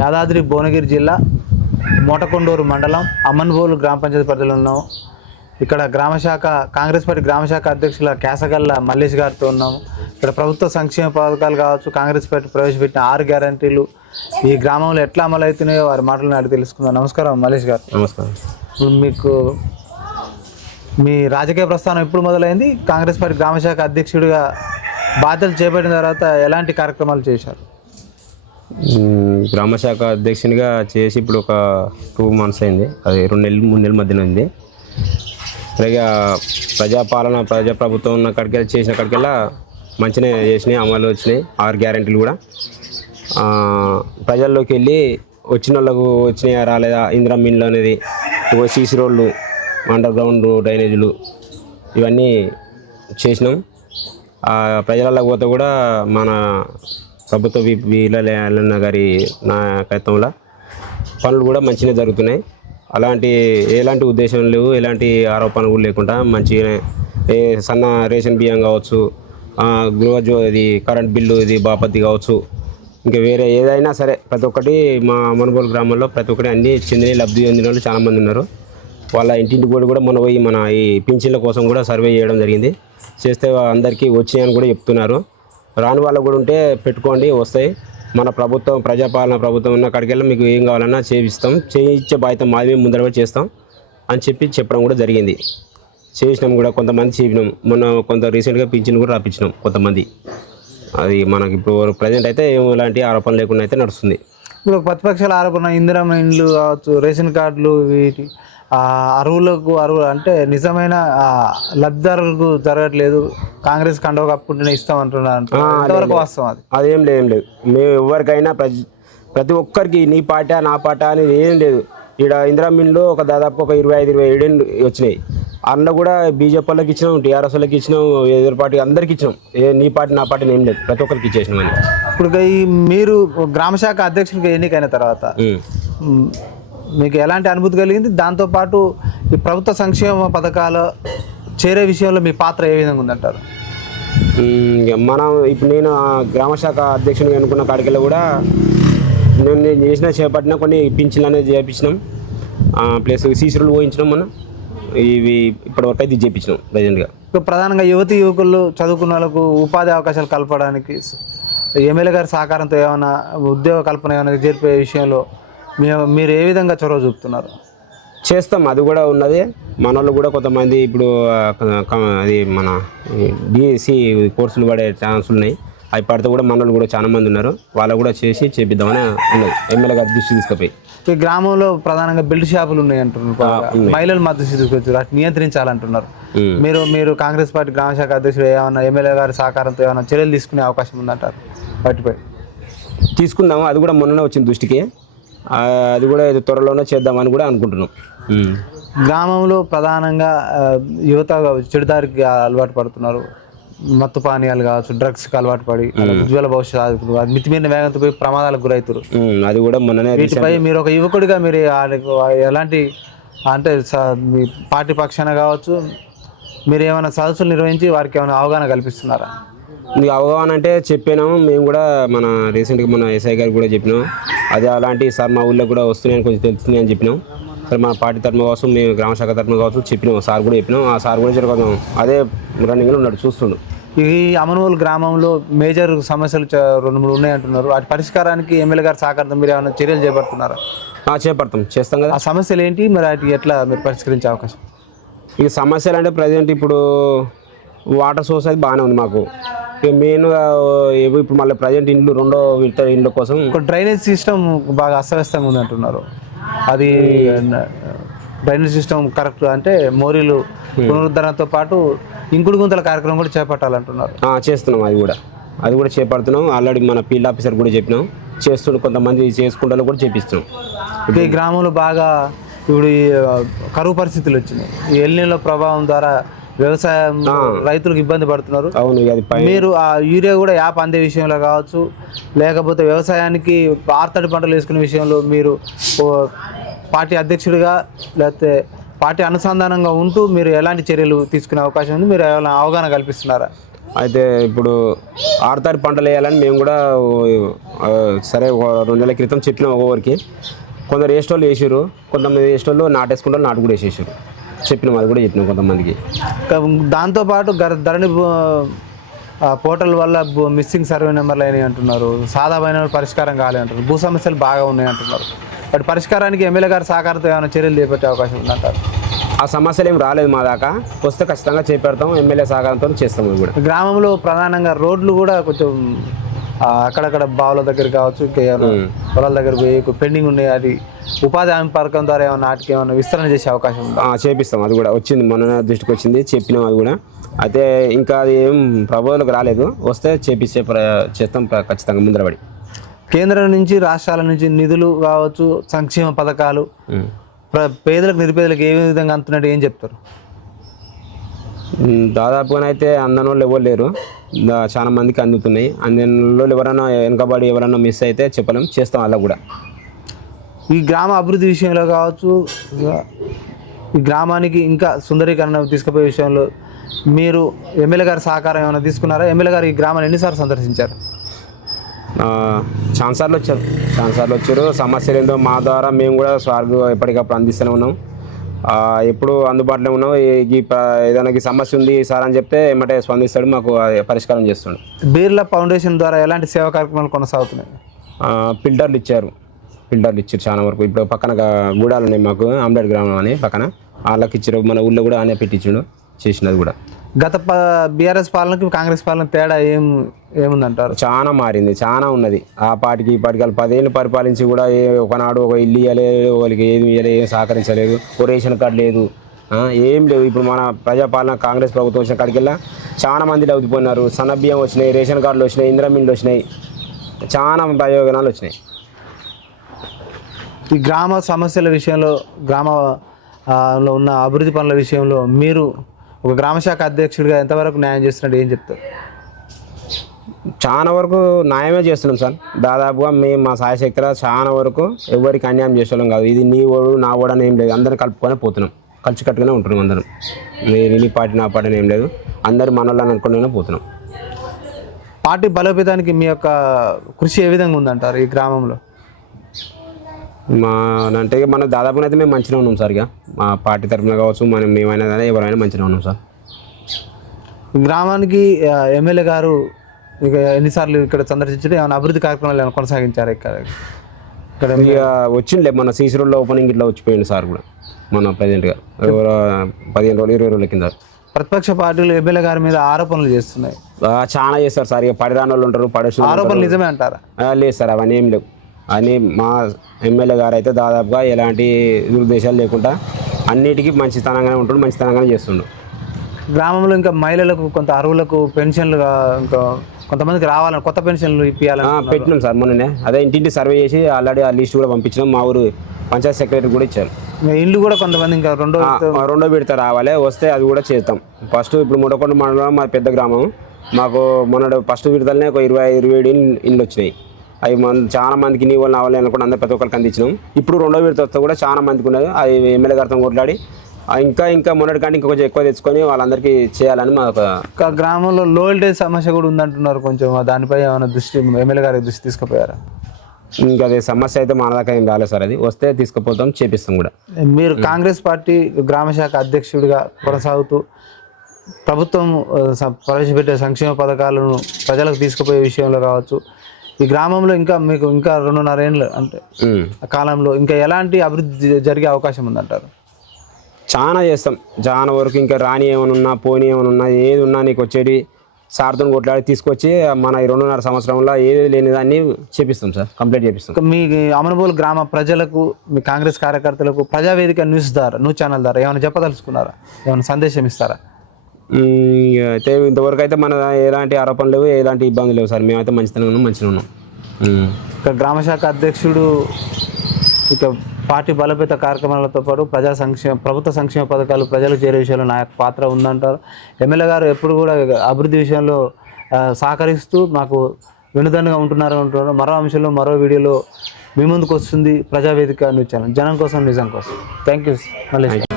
యాదాద్రి భువనగిరి జిల్లా మోటకొండూరు మండలం అమ్మన్బోలు గ్రామ పంచాయతీ పరిధిలో ఉన్నాము. ఇక్కడ గ్రామశాఖ కాంగ్రెస్ పార్టీ గ్రామశాఖ అధ్యక్షుల కేసగల్ల మల్లేష్ గారితో ఉన్నాము. ఇక్కడ ప్రభుత్వ సంక్షేమ పథకాలు కావచ్చు, కాంగ్రెస్ పార్టీ ప్రవేశపెట్టిన 6 గ్యారంటీలు ఈ గ్రామంలో ఎట్లా అమలు అవుతున్నాయో వారి మాటలను అడిగి తెలుసుకుందాం. నమస్కారం మల్లేష్ గారు. నమస్కారం. ఇప్పుడు మీకు మీ రాజకీయ ప్రస్థానం ఎప్పుడు మొదలైంది? కాంగ్రెస్ పార్టీ గ్రామశాఖ అధ్యక్షుడిగా బాధ్యతలు చేపట్టిన తర్వాత ఎలాంటి కార్యక్రమాలు చేశారు? గ్రామశాఖ అధ్యక్షునిగా చేసి ఇప్పుడు ఒక 2 months అయింది. అది 2 నెలలు 3 నెలల మధ్యన ఉంది. అలాగే ప్రజాపాలన ప్రజాప్రభుత్వం ఉన్న కాడికి చేసిన కాడికెల్లా మంచిగా చేసినాయి, అమలు వచ్చినాయి 6 గ్యారెంటీలు కూడా. ప్రజల్లోకి వెళ్ళి వచ్చిన వాళ్ళకు వచ్చినాయా రాలేదా, ఇందిరా మిల్లు అనేది, సీసీ రోడ్లు, అండర్ గ్రౌండ్ డ్రైనేజీలు ఇవన్నీ చేసినాం. ప్రజలకు పోతే కూడా మన ప్రభుత్వ వీళ్ళ గారి నాయకత్వంలో పనులు కూడా మంచిగా జరుగుతున్నాయి. ఎలాంటి ఉద్దేశం లేవు, ఎలాంటి ఆరోపణలు కూడా లేకుండా మంచిగా సన్న రేషన్ బియ్యం కావచ్చు, ఇది కరెంట్ బిల్లు, ఇది బాపత్తి కావచ్చు, ఇంకా వేరే ఏదైనా సరే ప్రతి ఒక్కటి మా అమ్మన్బోలు గ్రామంలో ప్రతి ఒక్కటి అన్నీ చెందిన లబ్ధి చెందిన వాళ్ళు చాలామంది ఉన్నారు. వాళ్ళ ఇంటింటి కూడా మొన్న పోయి మన ఈ పింఛన్ల కోసం కూడా సర్వే చేయడం జరిగింది. చేస్తే అందరికీ వచ్చాయని కూడా చెప్తున్నారు. రాని వాళ్ళకు కూడా ఉంటే పెట్టుకోండి, వస్తాయి. మన ప్రభుత్వం ప్రజాపాలన ప్రభుత్వం ఉన్న కాడికెళ్ళి మీకు ఏం కావాలన్నా చేయించే బాధ్యత మాది, మేము ముందర చేస్తాం అని చెప్పడం కూడా జరిగింది. చేసినాం కూడా, కొంతమంది చెప్పినాం. మొన్న కొంత రీసెంట్గా పింఛన్ కూడా రాపించినాం కొంతమంది. అది మనకి ఇప్పుడు ప్రజెంట్ అయితే ఎలాంటి ఆరోపణ లేకుండా అయితే నడుస్తుంది. ఇప్పుడు ప్రతిపక్షాల ఆరోపణ ఇందిరా ఇండ్లు కావచ్చు, రేషన్ కార్డులు, వీటి అరువులకు అంటే నిజమైన లబ్ధిదారులకు జరగట్లేదు, కాంగ్రెస్ కండవ కప్పుకుంటేనే ఇస్తామంటున్నారు. ఎంతవరకు వాస్తవం అది? అదేం లేదు. మేము ఎవరికైనా ప్రతి ఒక్కరికి నీ పాట నా పాట అనేది ఏం లేదు. ఇక్కడ ఇందిరా మిల్లు దాదాపు ఒక 25-27 వచ్చినాయి. అందులో కూడా బీజేపీ వాళ్ళకి ఇచ్చినాం, టీఆర్ఎస్ వాళ్ళకి ఇచ్చినాం, ఎదురు పార్టీ అందరికి ఇచ్చినాం. నీ పార్టీ నా పార్టీ ఏం లేదు, ప్రతి ఒక్కరికి ఇచ్చేసినాం అని. ఇప్పుడు మీరు గ్రామశాఖ అధ్యక్షుడిగా ఎన్నికైన తర్వాత మీకు ఎలాంటి అనుభూతి కలిగింది? దాంతోపాటు ఈ ప్రభుత్వ సంక్షేమ పథకాలు చేరే విషయంలో మీ పాత్ర ఏ విధంగా ఉందంటారు? మనం ఇప్పుడు నేను గ్రామశాఖ అధ్యక్షుడిగా అనుకున్న కాడికెళ్ళి కూడా నేను చేపట్టిన కొన్ని పింఛన్లు అనేది చేయించినాం, ప్లస్ సీసీలు పోయించినాం. మనం ఇవి ఇప్పటివరకు అయితే చేయించినాం ప్రజెంట్గా. ప్రధానంగా యువకులు చదువుకున్న వాళ్ళకు ఉపాధి అవకాశాలు కల్పడానికి ఎమ్మెల్యే గారి సహకారంతో ఏమైనా ఉద్యోగ కల్పన ఏమైనా జరిపే విషయంలో మీరు ఏ విధంగా చొరవ చూపుతున్నారు? చేస్తాం, అది కూడా ఉన్నది. మన వాళ్ళు కూడా కొంతమంది ఇప్పుడు అది మన డిఎస్సి కోర్సులు పడే ఛాన్స్ ఉన్నాయి. అవి పడితే కూడా మన వాళ్ళు కూడా చాలా మంది ఉన్నారు. వాళ్ళు కూడా చేపిద్దామని ఉన్నది. ఎమ్మెల్యే గారి దృష్టి తీసుకుపోయి ఈ గ్రామంలో ప్రధానంగా బెల్ట్ షాపులు ఉన్నాయి అంటున్నారు, మహిళలు మద్దతు తీసుకొచ్చారు, అటు నియంత్రించాలంటున్నారు. మీరు కాంగ్రెస్ పార్టీ గ్రామశాఖ అధ్యక్షుడు ఏమన్నా ఎమ్మెల్యే గారి సహకారంతో ఏమైనా చర్యలు తీసుకునే అవకాశం ఉందంటారు? వాటిపై తీసుకుందాము. అది కూడా మొన్ననే వచ్చింది దృష్టికి. అది కూడా త్వరలోనే చేద్దామని కూడా అనుకుంటున్నాం. గ్రామంలో ప్రధానంగా యువత చెడుదారికి అలవాటు పడుతున్నారు. మత్తు పానీయాలు కావచ్చు, డ్రగ్స్కి అలవాటు పడి ఉజ్వల భవిష్యత్తు మితిమీరిన వేగంతో పోయి ప్రమాదాలకు గురవుతారు. అది కూడా మొన్ననే. వీటిపై మీరు ఒక యువకుడిగా మీరు ఎలాంటి అంటే మీ పార్టీ పక్షాన కావచ్చు మీరు ఏమైనా సదస్సులు నిర్వహించి వారికి ఏమైనా అవగాహన కల్పిస్తున్నారా? మీకు అవగాహన అంటే చెప్పినాము. మేము కూడా మన రీసెంట్గా మన ఎస్ఐ గారికి కూడా చెప్పినాం. అదే అలాంటి సార్ మా ఊళ్ళో కూడా వస్తున్నాయని కొంచెం తెలుస్తున్నాయి అని చెప్పినాం. సరే మన పార్టీ తరఫున కావచ్చు, మేము గ్రామశాఖ తరఫున కావచ్చు చెప్పినాం. సార్ కూడా చెప్పినాం. ఆ సార్ కూడా జరగదాం అదే రన్నింగ్లో ఉన్నాడు, చూస్తుండు. ఈ అమనోలు గ్రామంలో మేజర్ సమస్యలు 2-3 ఉన్నాయంటున్నారు. వాటి పరిష్కారానికి ఎమ్మెల్యే గారి సహకారంతో మీరు ఏమైనా చర్యలు చేపడుతున్నారా? చేస్తాం కదా. ఆ సమస్యలు ఏంటి, మరి వాటి ఎట్లా మీరు పరిష్కరించే అవకాశం? ఈ సమస్యలు అంటే ప్రజెంట్ ఇప్పుడు వాటర్ సోర్స్ అది బాగానే ఉంది మాకు. ఇక మెయిన్గా ఇప్పుడు మళ్ళీ ప్రజెంట్ ఇండ్లు రెండో ఇండ్ల కోసం డ్రైనేజ్ సిస్టమ్ బాగా అస్తవ్యస్తంగా ఉంది అంటున్నారు. అది డ్రైనేజ్ సిస్టమ్ కరెక్ట్ అంటే మోరీలు పునరుద్ధరణతో పాటు ఇంకుడు గుంతల కార్యక్రమం కూడా చేపట్టాలంటున్నారు. చేస్తున్నాం, అది కూడా చేపడుతున్నాం. ఆల్రెడీ మన ఫీల్డ్ ఆఫీసర్ కూడా చెప్పినాం. చేస్తుండే కొంతమంది చేసుకుంటాలో కూడా చేపిస్తున్నాం. ఈ గ్రామంలో బాగా ఇప్పుడు ఈ కరువు పరిస్థితులు వచ్చినాయి. ఈ ఎల్నినో ప్రభావం ద్వారా వ్యవసాయం రైతులకు ఇబ్బంది పడుతున్నారు. అవును, మీరు ఆ యూరియా కూడా యాప్ అందే విషయంలో కావచ్చు, లేకపోతే వ్యవసాయానికి ఆర్తడి పంటలు వేసుకునే విషయంలో మీరు పార్టీ అధ్యక్షుడిగా లేకపోతే పార్టీ అనుసంధానంగా ఉంటూ మీరు ఎలాంటి చర్యలు తీసుకునే అవకాశం ఉంది? మీరు ఏమైనా అవగాహన కల్పిస్తున్నారా? అయితే ఇప్పుడు ఆరుతారి పంటలు వేయాలని మేము కూడా సరే 2 నెలల క్రితం చెప్పినాం ఒక్కొక్కరికి. కొందరు వేసేటోళ్ళు వేసారు, కొంతమంది వేసేటోళ్ళు నాటేసుకుంటారు, నాటు కూడా వేసేసారు. చెప్పినాం, అది కూడా చెప్పినాం కొంతమందికి. దాంతోపాటు ధరణి పోర్టల్ వల్ల మిస్సింగ్ సర్వే నెంబర్లు అయినాయి అంటున్నారు, సాధారణ పరిష్కారం కాలే అంటారు, భూ సమస్యలు బాగా ఉన్నాయి అంటున్నారు. బట్ పరిష్కారానికి ఎమ్మెల్యే గారి సహకారంతో ఏమైనా చర్యలు చేపట్టే అవకాశం ఉందంటారు? ఆ సమస్యలు ఏం రాలేదు మా దాకా, వస్తే ఖచ్చితంగా చేపెడతాం, ఎమ్మెల్యే సహకారంతో చేస్తాం. కూడా గ్రామంలో ప్రధానంగా రోడ్లు కూడా కొంచెం అక్కడక్కడ బావుల దగ్గర కావచ్చు, ఇంకా పొలాల దగ్గర పోయి పెండింగ్ ఉన్నాయి. అది ఉపాధి హామీ పథకం ద్వారా ఏమైనా నాటికి ఏమైనా విస్తరణ చేసే అవకాశం ఉందా? చేపిస్తాం, అది కూడా వచ్చింది, మన దృష్టికి వచ్చింది, చెప్పినాం అది కూడా. అయితే ఇంకా అది ఏం ప్రభుత్వాలకు రాలేదు, వస్తే చేస్తాం ఖచ్చితంగా ముందర పడి. కేంద్రం నుంచి రాష్ట్రాల నుంచి నిధులు కావచ్చు, సంక్షేమ పథకాలు పేదలకు నిరుపేదలకు ఏ విధంగా అందుతున్నట్టు ఏం చెప్తారు? దాదాపుగానైతే అందని వాళ్ళు ఎవరు లేరు, చాలా మందికి అందుతున్నాయి. అందులో ఎవరైనా వెనకబడి ఎవరైనా మిస్ అయితే చెప్పలేం, చేస్తాం అలా కూడా. ఈ గ్రామ అభివృద్ధి విషయంలో కావచ్చు, ఈ గ్రామానికి ఇంకా సుందరీకరణ తీసుకుపోయే విషయంలో మీరు ఎమ్మెల్యే గారి సహకారం ఏమైనా తీసుకున్నారా? ఎమ్మెల్యే గారు ఈ గ్రామాన్ని ఎన్నిసార్లు సందర్శించారు? ఛాన్సార్లు వచ్చారు. సమస్యలు ఏందో మా ద్వారా మేము కూడా ఎప్పటికప్పుడు అందిస్తూనే ఉన్నాం, ఎప్పుడు అందుబాటులో ఉన్నాం. ఏదైనా సమస్య ఉంది సార్ అని చెప్తే ఏమంటే స్పందిస్తాడు, మాకు పరిష్కారం చేస్తాడు. బిర్లా ఫౌండేషన్ ద్వారా ఎలాంటి సేవా కార్యక్రమాలు కొనసాగుతున్నాయి? ఫిల్టర్లు ఇచ్చారు చాలా వరకు. ఇప్పుడు పక్కన గూడాలు ఉన్నాయి మాకు, ఆమ్లెట్ గ్రామం అని పక్కన, వాళ్ళకి ఇచ్చారు. మన ఊళ్ళో కూడా ఆయన పెట్టించాడు, చేసినది కూడా. గత బీఆర్ఎస్ పాలనకి కాంగ్రెస్ పాలన తేడా ఏముందంటారు? చాలా మారింది, చాలా ఉన్నది. ఆ పాటికి ఈ పాటికి 10 ఏళ్ళు పరిపాలించి కూడా ఒకనాడు ఒక ఇల్లు ఇవ్వలేదు, వాళ్ళకి ఏది ఇవ్వలేదు, ఏం సహకరించలేదు, ఓ రేషన్ కార్డు లేదు, ఏం లేవు. ఇప్పుడు మన ప్రజాపాలన కాంగ్రెస్ ప్రభుత్వం వచ్చిన కాడికెళ్ళా చాలా మంది లబ్ధిపోయినారు. సన్నబియ్యం వచ్చినాయి, రేషన్ కార్డులు వచ్చినాయి, ఇందిరా మిల్లు వచ్చినాయి, చాలా ప్రయోజనాలు వచ్చినాయి. ఈ గ్రామ సమస్యల విషయంలో, గ్రామంలో ఉన్న అభివృద్ధి పనుల విషయంలో మీరు ఒక గ్రామశాఖ అధ్యక్షుడిగా ఎంతవరకు న్యాయం చేస్తున్నట్టు ఏం చెప్తారు? చాలా వరకు న్యాయమే చేస్తున్నాం సార్. దాదాపుగా మేము మా సాయశక్తిలో చాలా వరకు ఎవరికి అన్యాయం చేసేవాళ్ళం కాదు. ఇది నీ ఓడు నా ఓడు అని ఏం లేదు, అందరిని కలుపుకొని పోతున్నాం, కలిసికట్టుగానే ఉంటున్నాం అందరం. నీ పార్టీ నా పార్టీ అని ఏం లేదు, అందరు మనోళ్ళని అనుకునే పోతున్నాం. పార్టీ బలోపేతానికి మీ యొక్క కృషి ఏ విధంగా ఉందంటారు ఈ గ్రామంలో? అంటే మన దాదాపుగా అయితే మేము మంచిగా ఉన్నాం సార్. ఇక మా పార్టీ తరఫున కావచ్చు, మేమైనా కానీ ఎవరైనా మంచిగా ఉన్నాం సార్. గ్రామానికి ఎమ్మెల్యే గారు ఇక ఎన్నిసార్లు ఇక్కడ సందర్శించడం, ఏమైనా అభివృద్ధి కార్యక్రమాలు ఏమైనా కొనసాగించారు ఇక్కడ? ఇక వచ్చిండే మన సీసీ రోడ్లో ఓపెనింగ్ ఇట్లా వచ్చిపోయింది సార్ కూడా మన ప్రెసిడెంట్గా 15 రోజులు 20 రోజుల కింద. ప్రతిపక్ష పార్టీలు ఎమ్మెల్యే గారి మీద ఆరోపణలు చేస్తున్నాయి, చాలా చేస్తారు సార్. ఇక పడిరాని వాళ్ళు ఉంటారు, ఆరోపణలు నిజమే అంటారా? లేదు సార్, అవన్నీ ఏం లేవు. అని మా ఎమ్మెల్యే గారు అయితే దాదాపుగా ఎలాంటి దురుద్దేశాలు లేకుండా అన్నిటికీ మంచితనంగానే ఉంటుండు, మంచితనంగానే చేస్తుండు. గ్రామంలో ఇంకా మహిళలకు కొంత అర్హులకు పెన్షన్లు ఇంకా కొంతమందికి రావాలని కొత్త పెన్షన్లు ఇప్పించాలని పెట్టినాం సార్ మొన్ననే. అదే ఇంటింటి సర్వే చేసి ఆల్రెడీ ఆ లిస్ట్ కూడా పంపించినాం. మా ఊరు పంచాయత్ సెక్రటరీ కూడా ఇచ్చారు. ఇల్లు కూడా కొంతమంది ఇంకా రెండో విడత రావాలి, వస్తే అది కూడా చేస్తాం. ఫస్ట్ ఇప్పుడు ముడకొండ మండలం మా పెద్ద గ్రామం, మాకు మొన్న ఫస్ట్ విడతలనే ఒక 27 ఇండ్లు వచ్చినాయి. అవి చాలా మందికి నీ వాళ్ళు అవ్వాలి అనుకుంటే అందరు ప్రతి ఒక్కరికి అందించినాం. ఇప్పుడు రెండో విడత వస్తే కూడా చాలా మందికి ఉన్నది. అవి ఎమ్మెల్యే గారితో కొట్లాడి ఇంకా మొన్నటి కంటే ఇంకా కొంచెం ఎక్కువ తెచ్చుకొని వాళ్ళందరికీ చేయాలని మా గ్రామంలో లో వోల్టేజ్ సమస్య కూడా ఉందంటున్నారు. కొంచెం దానిపై ఏమైనా ఎమ్మెల్యే గారి దృష్టి తీసుకుపోయారా? ఇంకా అదే సమస్య అయితే మన దాకా ఏం రాలేదు సార్. అది వస్తే తీసుకుపోతాం, చేపిస్తాం కూడా. మీరు కాంగ్రెస్ పార్టీ గ్రామశాఖ అధ్యక్షుడిగా కొనసాగుతూ ప్రభుత్వం ప్రవేశపెట్టే సంక్షేమ పథకాలను ప్రజలకు తీసుకుపోయే విషయంలో కావచ్చు, ఈ గ్రామంలో ఇంకా మీకు 2.5 ఏళ్ళు అంటే కాలంలో ఇంకా ఎలాంటి అభివృద్ధి జరిగే అవకాశం ఉందంటారు? చాలా చేస్తాం, చాలా వరకు. ఇంకా రాని ఏమైనా ఉన్నా, పోనీ ఏమైనా ఉన్నా, ఏది ఉన్నా నీకు వచ్చేది సార్తో కొట్లాడి తీసుకొచ్చి మన 2.5 సంవత్సరంలో ఏది లేని దాన్ని చేపిస్తాం సార్, కంప్లీట్ చేపిస్తాం. మీ అమనబోలు గ్రామ ప్రజలకు, మీ కాంగ్రెస్ కార్యకర్తలకు ప్రజావేదిక న్యూస్ ఛానల్ ద్వారా ఏమైనా చెప్పదలుచుకున్నారా? ఏమైనా సందేశం ఇస్తారా? అయితే ఇంతవరకు అయితే మన ఎలాంటి ఆరోపణలు లేవు, ఎలాంటి ఇబ్బందులు లేవు సార్. మేమైతే మంచిగా ఉన్నాం. ఇక గ్రామశాఖ అధ్యక్షుడు ఇక పార్టీ బలోపేత కార్యక్రమాలతో పాటు ప్రభుత్వ సంక్షేమ పథకాలు ప్రజలకు చేరే విషయంలో నా యొక్క పాత్ర ఉందంటారు. ఎమ్మెల్యే గారు ఎప్పుడు కూడా అభివృద్ధి విషయంలో సహకరిస్తూ మాకు వెనుదన్నుగా ఉంటున్నారు. మరో అంశంలో మరో వీడియోలో మీ ముందుకు వస్తుంది ప్రజావేదిక న్యూస్ ఛానల్. జనం కోసం, నిజం కోసం. Thank you. మళ్ళీ